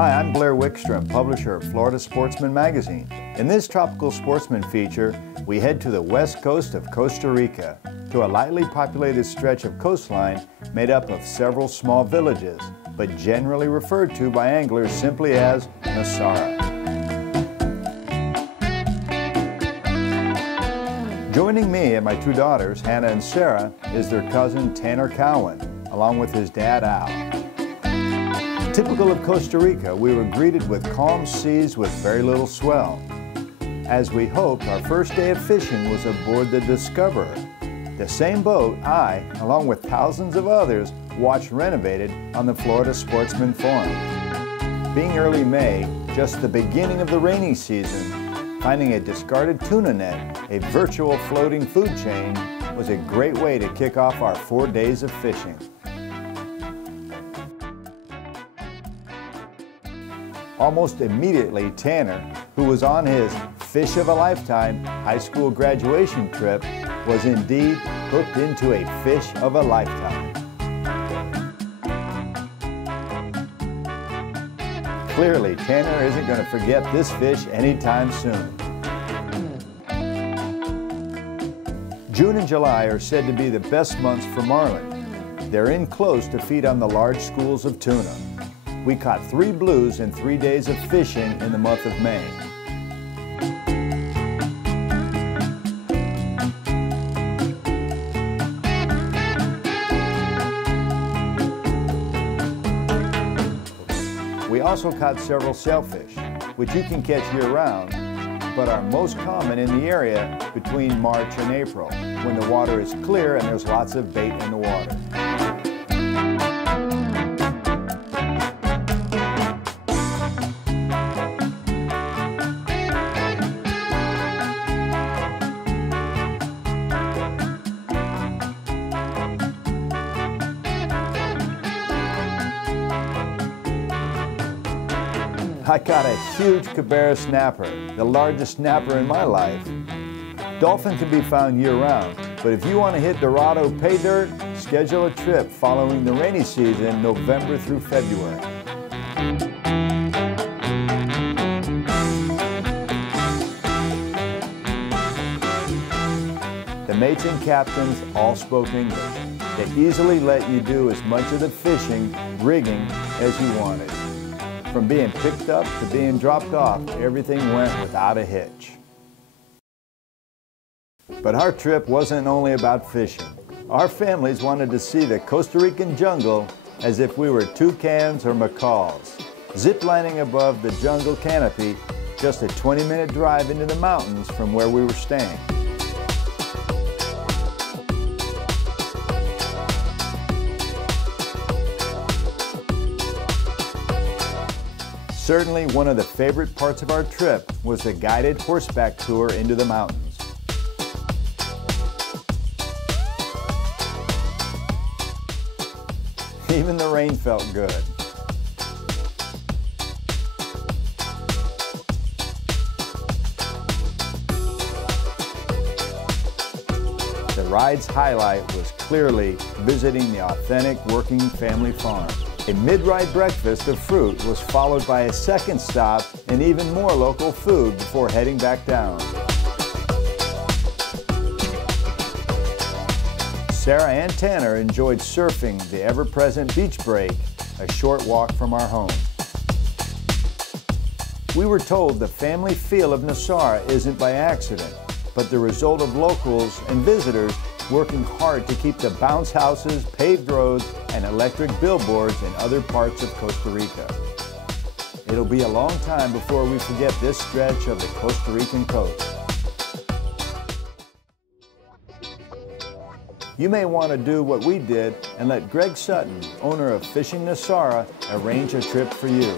Hi, I'm Blair Wickstrom, publisher of Florida Sportsman Magazine. In this tropical sportsman feature, we head to the west coast of Costa Rica, to a lightly populated stretch of coastline made up of several small villages, but generally referred to by anglers simply as Nosara. Joining me and my two daughters, Hannah and Sarah, is their cousin Tanner Cowan, along with his dad Al. Typical of Costa Rica, we were greeted with calm seas with very little swell. As we hoped, our first day of fishing was aboard the Discoverer, the same boat I, along with thousands of others, watched renovated on the Florida Sportsman Forum. Being early May, just the beginning of the rainy season, finding a discarded tuna net, a virtual floating food chain, was a great way to kick off our 4 days of fishing. Almost immediately, Tanner, who was on his fish of a lifetime high school graduation trip, was indeed hooked into a fish of a lifetime. Clearly, Tanner isn't going to forget this fish anytime soon. June and July are said to be the best months for marlin. They're in close to feed on the large schools of tuna. We caught 3 blues in 3 days of fishing in the month of May. We also caught several sailfish, which you can catch year-round, but are most common in the area between March and April, when the water is clear and there's lots of bait in the water. I caught a huge Cabera snapper, the largest snapper in my life. Dolphin can be found year-round, but if you want to hit Dorado pay dirt, schedule a trip following the rainy season, November through February. The mates and captains all spoke English. They easily let you do as much of the fishing, rigging, as you wanted. From being picked up to being dropped off, everything went without a hitch. But our trip wasn't only about fishing. Our families wanted to see the Costa Rican jungle as if we were toucans or macaws, ziplining above the jungle canopy, just a 20-minute drive into the mountains from where we were staying. Certainly one of the favorite parts of our trip was the guided horseback tour into the mountains. Even the rain felt good. The ride's highlight was clearly visiting the authentic working family farm. A mid-ride breakfast of fruit was followed by a second stop and even more local food before heading back down. Sarah and Tanner enjoyed surfing the ever-present beach break, a short walk from our home. We were told the family feel of Nosara isn't by accident, but the result of locals and visitors working hard to keep the bounce houses, paved roads, and electric billboards in other parts of Costa Rica. It'll be a long time before we forget this stretch of the Costa Rican coast. You may want to do what we did and let Greg Sutton, owner of Fishing Nosara, arrange a trip for you.